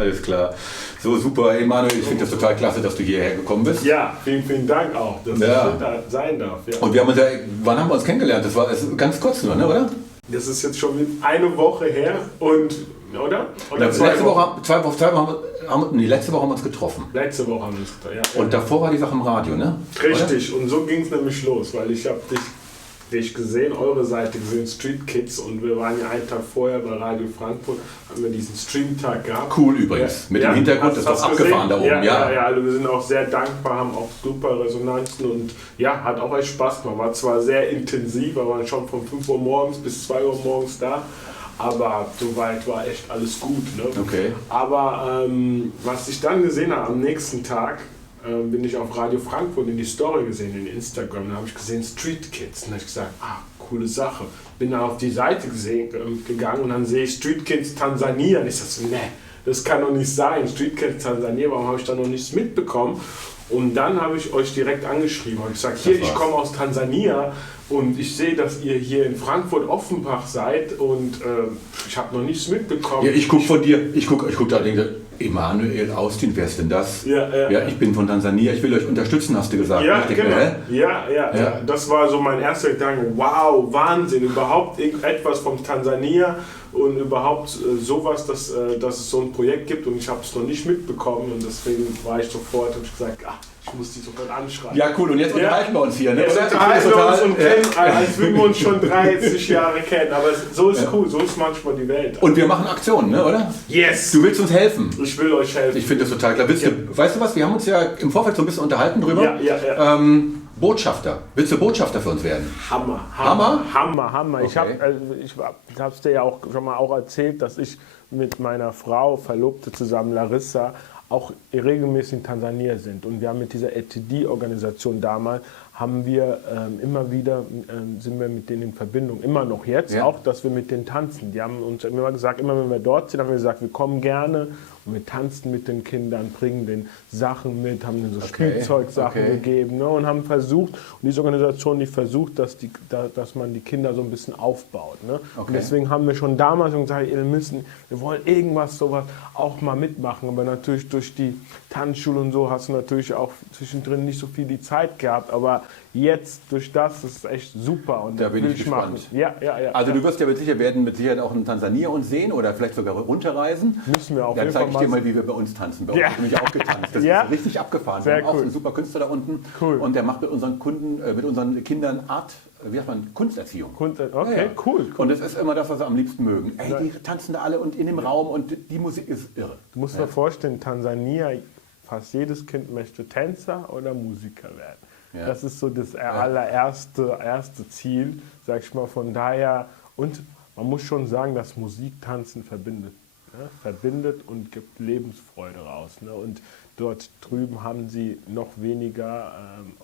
alles klar. So, super. Emanuel, ich finde das total klasse, dass du hierher gekommen bist. Ja, vielen, vielen Dank auch, dass ich da sein darf. Ja. Und wir haben uns ja, wann haben wir uns kennengelernt? Das war ganz kurz nur, ne, oder? Das ist jetzt schon eine Woche her und, oder? Letzte Woche haben wir uns getroffen. Letzte Woche haben wir uns getroffen, ja. Und davor war die Sache im Radio, ne? Richtig, oder? Und so ging es nämlich los, weil ich habe dich gesehen, eure Seite gesehen, Street Kids, und wir waren ja einen Tag vorher bei Radio Frankfurt, haben wir diesen Streamtag gehabt. Cool übrigens, mit dem Hintergrund, das ist doch abgefahren da oben. Ja, also wir sind auch sehr dankbar, haben auch super Resonanzen und ja, hat auch echt Spaß gemacht. War zwar sehr intensiv, wir waren schon von 5 Uhr morgens bis 2 Uhr morgens da, aber soweit war echt alles gut. Ne? Okay. Aber was ich dann gesehen habe am nächsten Tag, bin ich auf Radio Frankfurt in die Story gesehen, in Instagram, da habe ich gesehen Street Kids und da habe ich gesagt, coole Sache. Bin dann auf die Seite gegangen und dann sehe ich Street Kids Tansania und ich sage so, ne, das kann doch nicht sein, Street Kids Tansania, warum habe ich da noch nichts mitbekommen? Und dann habe ich euch direkt angeschrieben und gesagt, hier, ich komme aus Tansania und ich sehe, dass ihr hier in Frankfurt-Offenbach seid und ich habe noch nichts mitbekommen. Ja, ich gucke von dir, ich guck da, denke, Emanuel Austin, wer ist denn das? Ja, ich bin von Tansania, ich will euch unterstützen, hast du gesagt. Ja, genau. Ja. Das war so mein erster Gedanke. Wow, Wahnsinn, überhaupt etwas von Tansania und überhaupt sowas, dass es so ein Projekt gibt und ich habe es noch nicht mitbekommen und deswegen war ich sofort, habe ich gesagt, ich muss die sofort anschreiben. Ja, cool, und jetzt unterhalten wir uns hier. Ne? Jetzt unterhalten wir uns und kennen, als würden wir uns schon 30 Jahre kennen, aber so ist cool, so ist manchmal die Welt. Und wir machen Aktionen, ne, oder? Yes! Du willst uns helfen. Ich will euch helfen. Ich finde das total klar. Weißt du was, wir haben uns ja im Vorfeld so ein bisschen unterhalten drüber. Ja. Botschafter. Willst du Botschafter für uns werden? Hammer. Okay. Ich habe es dir ja auch schon mal erzählt, dass ich mit meiner Frau, Verlobte zusammen, Larissa, auch regelmäßig in Tansania sind. Und wir haben mit dieser ETD-Organisation damals, haben wir immer wieder, sind wir mit denen in Verbindung, immer noch jetzt, auch, dass wir mit denen tanzen. Die haben uns immer gesagt, immer wenn wir dort sind, haben wir gesagt, wir kommen gerne und wir tanzen mit den Kindern, bringen den Sachen mit, haben denen so Spielzeugsachen gegeben, ne, und haben versucht, und diese Organisation, die versucht, dass man die Kinder so ein bisschen aufbaut. Ne? Und deswegen haben wir schon damals gesagt, wir wollen irgendwas sowas auch mal mitmachen, aber natürlich durch die Tanzschule und so hast du natürlich auch zwischendrin nicht so viel die Zeit gehabt, aber jetzt durch das ist echt super und da bin ich gespannt. Machen. Ja. Also du wirst ja mit Sicherheit auch in Tansania uns sehen oder vielleicht sogar runterreisen. Müssen wir auf jeden Fall. Dann zeige ich dir mal, wie wir bei uns tanzen. Bei uns wird nämlich auch getanzt. Das ist richtig abgefahren. Wir haben auch einen super Künstler da unten und der macht mit unseren Kindern Kunsterziehung. Cool. Und das ist immer das, was sie am liebsten mögen. Die tanzen da alle und in dem Raum und die Musik ist irre. Du musst dir vorstellen, Tansania, fast jedes Kind möchte Tänzer oder Musiker werden. Ja. Das ist so das allererste Ziel, sag ich mal, von daher. Und man muss schon sagen, dass Musik Tanzen verbindet. Ne? Verbindet und gibt Lebensfreude raus. Ne? Und dort drüben haben sie noch weniger,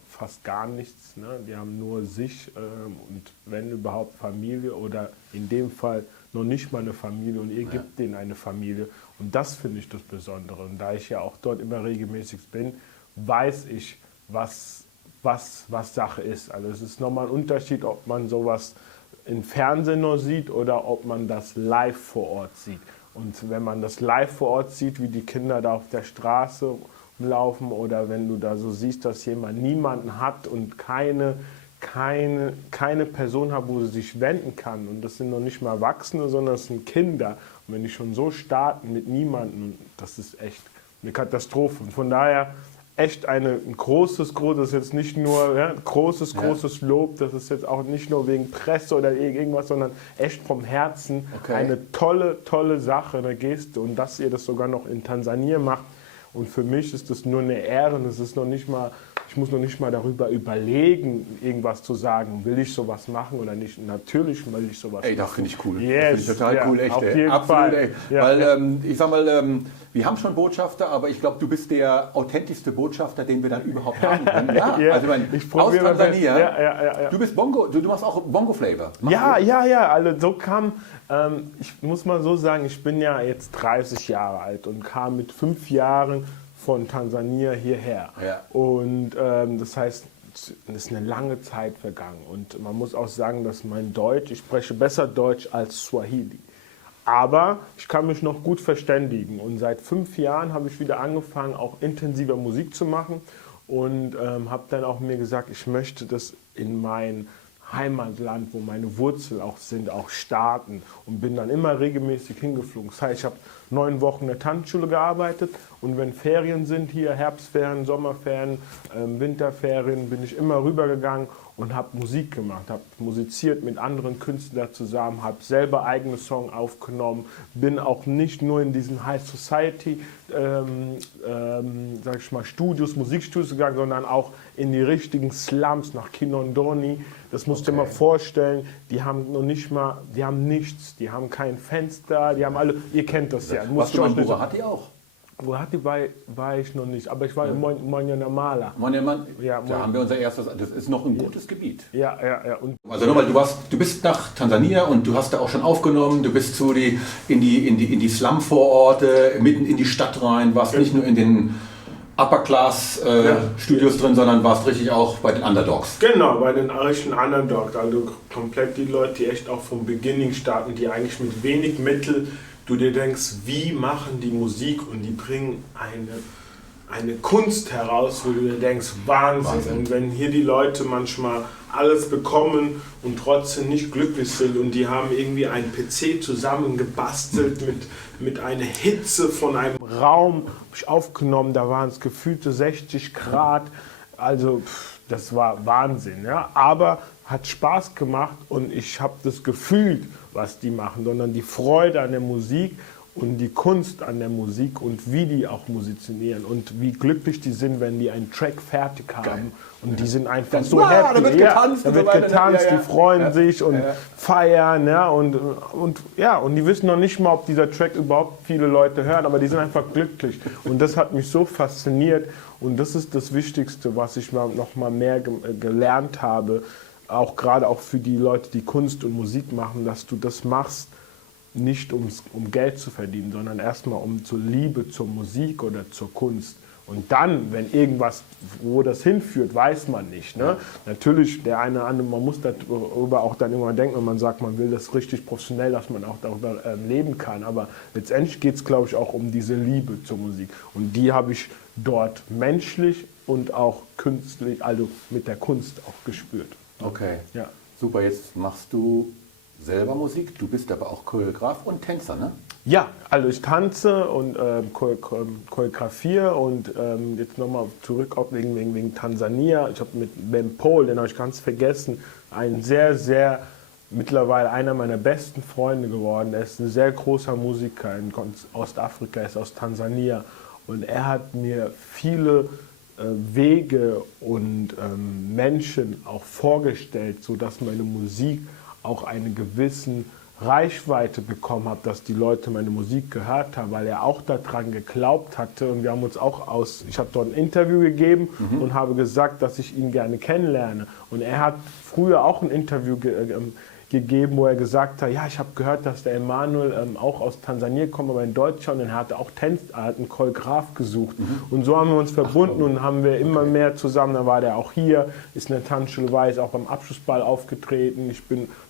fast gar nichts. Ne? Die haben nur sich und wenn überhaupt Familie oder in dem Fall noch nicht mal eine Familie und ihr gebt denen eine Familie. Und das finde ich das Besondere. Und da ich ja auch dort immer regelmäßig bin, weiß ich, was Sache ist. Also es ist nochmal ein Unterschied, ob man sowas im Fernsehen nur sieht oder ob man das live vor Ort sieht. Und wenn man das live vor Ort sieht, wie die Kinder da auf der Straße laufen oder wenn du da so siehst, dass jemand niemanden hat und keine Person hat, wo sie sich wenden kann. Und das sind noch nicht mal Erwachsene, sondern das sind Kinder. Und wenn die schon so starten mit niemandem, das ist echt eine Katastrophe. Und von daher echt ein großes, das ist jetzt nicht nur großes Lob, das ist jetzt auch nicht nur wegen Presse oder irgendwas, sondern echt vom Herzen eine tolle Sache, eine Geste und dass ihr das sogar noch in Tansania macht. Und für mich ist das nur eine Ehre und es ist ich muss noch nicht mal darüber überlegen, irgendwas zu sagen. Will ich sowas machen oder nicht? Natürlich will ich sowas machen. Das finde ich cool. Yes, das finde ich total cool, echt. Auf jeden Absolut, Fall. Weil, ich sag mal, wir haben schon Botschafter, aber ich glaube, du bist der authentischste Botschafter, den wir dann überhaupt haben können. Ja? Also aus Tansania. Du bist Bongo, du machst auch Bongo-Flavor. Also so kam, ich muss mal so sagen, ich bin ja jetzt 30 Jahre alt und kam mit 5 Jahren von Tansania hierher. Ja. Und das heißt, es ist eine lange Zeit vergangen. Und man muss auch sagen, dass mein Deutsch, ich spreche besser Deutsch als Swahili. Aber ich kann mich noch gut verständigen. Und seit 5 Jahren habe ich wieder angefangen, auch intensiver Musik zu machen. Und habe dann auch mir gesagt, ich möchte das in mein Heimatland, wo meine Wurzeln auch sind, auch starten. Und bin dann immer regelmäßig hingeflogen. Das heißt, ich habe 9 Wochen in der Tanzschule gearbeitet. Und wenn Ferien sind hier, Herbstferien, Sommerferien, Winterferien, bin ich immer rübergegangen und habe Musik gemacht, habe musiziert mit anderen Künstlern zusammen, habe selber eigene Songs aufgenommen, bin auch nicht nur in diesen High Society, sag ich mal, Studios, Musikstudios gegangen, sondern auch in die richtigen Slums nach Kinondoni. Das musst du dir mal vorstellen, die haben noch nicht mal, die haben nichts, die haben kein Fenster, die haben alle, ihr kennt das ja. Was du in Burahati auch? Burahati war ich noch nicht, aber ich war in Monjanamala. Ja, da haben wir unser erstes, das ist noch ein gutes Gebiet. Ja. Und also nochmal, du bist nach Tansania und du hast da auch schon aufgenommen, du bist in die Slum-Vororte, mitten in die Stadt rein, warst nicht nur in den Upper-Class-Studios drin, sondern warst richtig auch bei den Underdogs. Genau, bei den richtigen Underdogs, also komplett die Leute, die echt auch vom Beginning starten, die eigentlich mit wenig Mittel, du dir denkst, wie machen die Musik und die bringen eine Kunst heraus, wo du dir denkst, Wahnsinn. Und wenn hier die Leute manchmal alles bekommen und trotzdem nicht glücklich sind und die haben irgendwie einen PC zusammengebastelt mit einer Hitze von einem Raum aufgenommen, da waren es gefühlte 60 Grad, also das war Wahnsinn, ja, aber hat Spaß gemacht und ich habe das gefühlt, was die machen, sondern die Freude an der Musik und die Kunst an der Musik und wie die auch musizinieren und wie glücklich die sind, wenn die einen Track fertig haben. Geil. Und die sind einfach so happy. Da wird getanzt, da wird getanzt, die freuen sich und feiern. Ja, und die wissen noch nicht mal, ob dieser Track überhaupt viele Leute hören, aber die sind einfach glücklich. Und das hat mich so fasziniert und das ist das Wichtigste, was ich noch mal mehr gelernt habe, auch gerade auch für die Leute, die Kunst und Musik machen, dass du das machst, nicht um Geld zu verdienen, sondern erstmal zur Liebe zur Musik oder zur Kunst. Und dann, wenn irgendwas, wo das hinführt, weiß man nicht. Ne? Natürlich, der eine oder andere, man muss darüber auch dann immer denken, wenn man sagt, man will das richtig professionell, dass man auch darüber leben kann. Aber letztendlich geht es, glaube ich, auch um diese Liebe zur Musik. Und die habe ich dort menschlich und auch künstlich, also mit der Kunst auch gespürt. Okay, ja. Super, jetzt machst du selber Musik, du bist aber auch Choreograf und Tänzer, ne? Ja, also ich tanze und choreografiere und jetzt nochmal zurück auch wegen Tansania. Ich habe mit Ben Paul, den habe ich ganz vergessen, einen sehr, mittlerweile einer meiner besten Freunde geworden. Er ist ein sehr großer Musiker in Ostafrika, er ist aus Tansania und er hat mir viele Wege und Menschen auch vorgestellt, sodass meine Musik auch eine gewisse Reichweite bekommen hat, dass die Leute meine Musik gehört haben, weil er auch daran geglaubt hatte und wir haben uns auch ich habe dort ein Interview gegeben und habe gesagt, dass ich ihn gerne kennenlerne und er hat früher auch ein Interview gegeben, wo er gesagt hat, ja, ich habe gehört, dass der Emanuel auch aus Tansania kommt, aber in Deutschland, und er hatte auch einen Choreograf gesucht. Und so haben wir uns verbunden und haben wir immer mehr zusammen, dann war der auch hier, ist in der Tanzschule Weiß auch beim Abschlussball aufgetreten.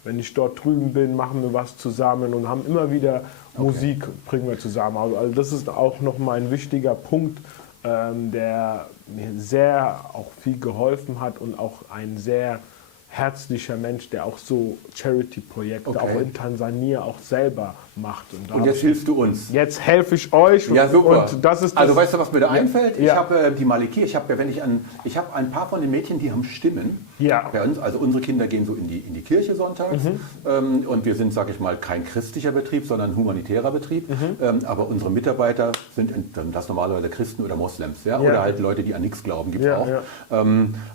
Wenn ich dort drüben bin, machen wir was zusammen und haben immer wieder Musik, bringen wir zusammen. Also das ist auch nochmal ein wichtiger Punkt, der mir sehr auch viel geholfen hat und auch ein sehr herzlicher Mensch, der auch so Charity-Projekte auch in Tansania auch selber macht. Und jetzt hilfst du uns. Jetzt helfe ich euch. Ja, super. Und das ist also weißt du, was mir da einfällt? Ich habe die Maliki, ich habe ein paar von den Mädchen, die haben Stimmen. Ja. Bei uns, also unsere Kinder gehen so in die Kirche sonntags und wir sind, sage ich mal, kein christlicher Betrieb, sondern ein humanitärer Betrieb. Aber unsere Mitarbeiter sind das normalerweise Christen oder Moslems, oder halt Leute, die an nichts glauben, gibt es auch. Ja.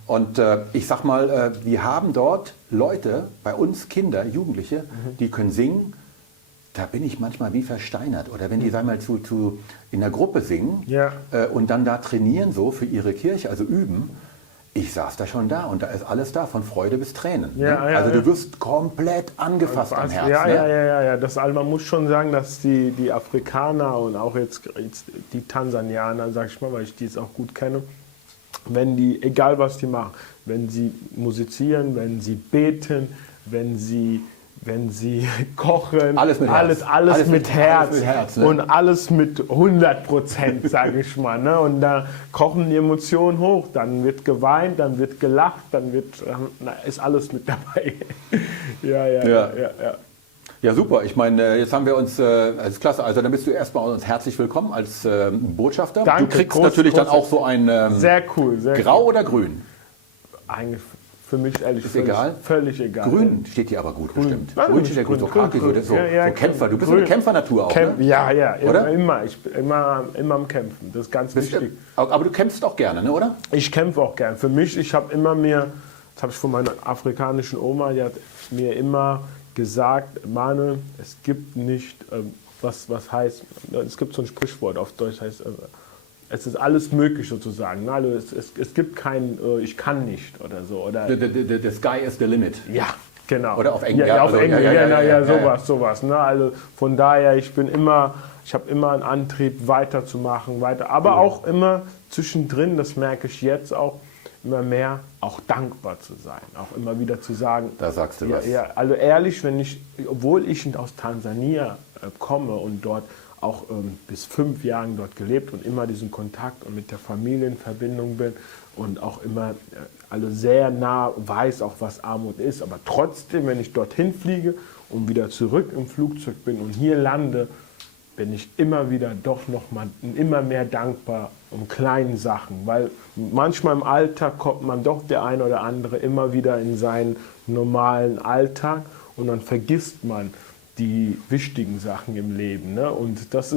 Und ich sag mal, wir haben dort Leute, bei uns Kinder, Jugendliche, die können singen. Da bin ich manchmal wie versteinert. Oder wenn die, sagen wir mal, in der Gruppe singen und dann da trainieren so für ihre Kirche, also üben. Ich saß da schon da und da ist alles da, von Freude bis Tränen. Also du wirst komplett angefasst am Herzen. Ja. Man muss schon sagen, dass die Afrikaner und auch jetzt die Tansanianer, sag ich mal, weil ich die jetzt auch gut kenne, wenn die, egal was die machen, wenn sie musizieren, wenn sie beten, wenn sie wenn sie kochen, alles mit Herz, alles mit Herz ne? Und alles mit 100%, sage ich mal. Ne? Und da kochen die Emotionen hoch, dann wird geweint, dann wird gelacht, dann ist alles mit dabei. Ja. Ja, super. Ich meine, jetzt haben wir uns, das ist klasse, also dann bist du erstmal uns herzlich willkommen als Botschafter. Danke, du kriegst natürlich dann auch so ein sehr cool, Grau oder Grün? Eigentlich für mich ehrlich ist egal? Völlig egal. Grün steht dir aber gut, bestimmt. Grün steht ja gut, so Kämpfer. Du bist grün. eine Kämpfernatur auch, ne? Ja, oder? Immer. Ich bin immer am Kämpfen. Das ist ganz wichtig. Aber du kämpfst auch gerne, ne, oder? Ich kämpfe auch gern. Für mich, das habe ich von meiner afrikanischen Oma, die hat mir immer gesagt, Manuel, es gibt nicht, was heißt, es gibt so ein Sprichwort auf Deutsch, heißt, es ist alles möglich sozusagen. Also es gibt kein ich kann nicht oder so. Oder the sky is the limit. Ja, genau. Oder auf Englisch. Ja, auf Englisch, sowas. Ne? Also von daher, ich habe immer einen Antrieb, weiterzumachen, aber auch immer zwischendrin, das merke ich jetzt auch, immer mehr auch dankbar zu sein, auch immer wieder zu sagen. Da sagst du was. Ja, also ehrlich, obwohl ich aus Tansania komme und dort auch bis 5 Jahren dort gelebt und immer diesen Kontakt und mit der Familie in Verbindung bin und auch immer sehr nah weiß auch, was Armut ist. Aber trotzdem, wenn ich dorthin fliege und wieder zurück im Flugzeug bin und hier lande, bin ich immer wieder doch nochmal immer mehr dankbar um kleine Sachen. Weil manchmal im Alltag kommt man doch der eine oder andere immer wieder in seinen normalen Alltag und dann vergisst man die wichtigen Sachen im Leben. Ne? Und das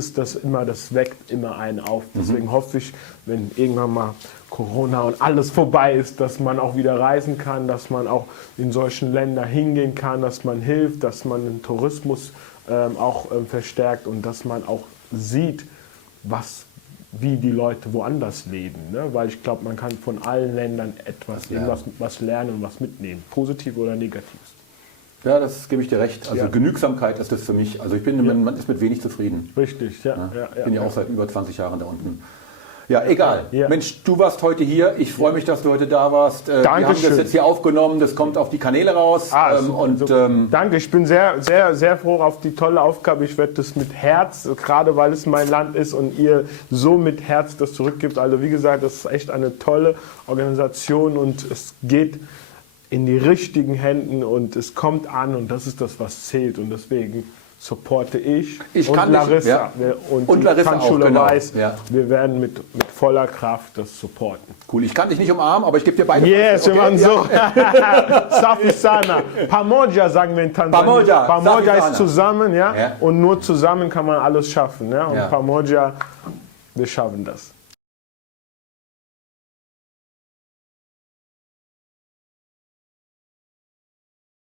weckt immer einen auf. Deswegen hoffe ich, wenn irgendwann mal Corona und alles vorbei ist, dass man auch wieder reisen kann, dass man auch in solchen Länder hingehen kann, dass man hilft, dass man den Tourismus auch verstärkt und dass man auch sieht, wie die Leute woanders leben. Ne? Weil ich glaube, man kann von allen Ländern was lernen und was mitnehmen, positiv oder negativ. Ja, das gebe ich dir recht. Also Genügsamkeit ist das für mich. Also man ist mit wenig zufrieden. Richtig, ja. Ich bin ja auch seit über 20 Jahren da unten. Ja, egal. Ja. Mensch, du warst heute hier. Ich freue mich, dass du heute da warst. Wir haben das jetzt hier aufgenommen. Das kommt auf die Kanäle raus. Danke, ich bin sehr, sehr, sehr froh auf die tolle Aufgabe. Ich werde das mit Herz, gerade weil es mein Land ist und ihr so mit Herz das zurückgibt. Also wie gesagt, das ist echt eine tolle Organisation und es geht in die richtigen Händen und es kommt an und das ist das, was zählt. Und deswegen supporte ich und Larissa. Und Larissa auch, genau. Wir werden mit voller Kraft das supporten. Cool, ich kann dich nicht umarmen, aber ich gebe dir beide. Yes, wir machen so. Safi sana. Pamoja sagen wir in Tansania. Pamoja ist zusammen, ja? Und nur zusammen kann man alles schaffen. Ja? Und Pamoja, wir schaffen das.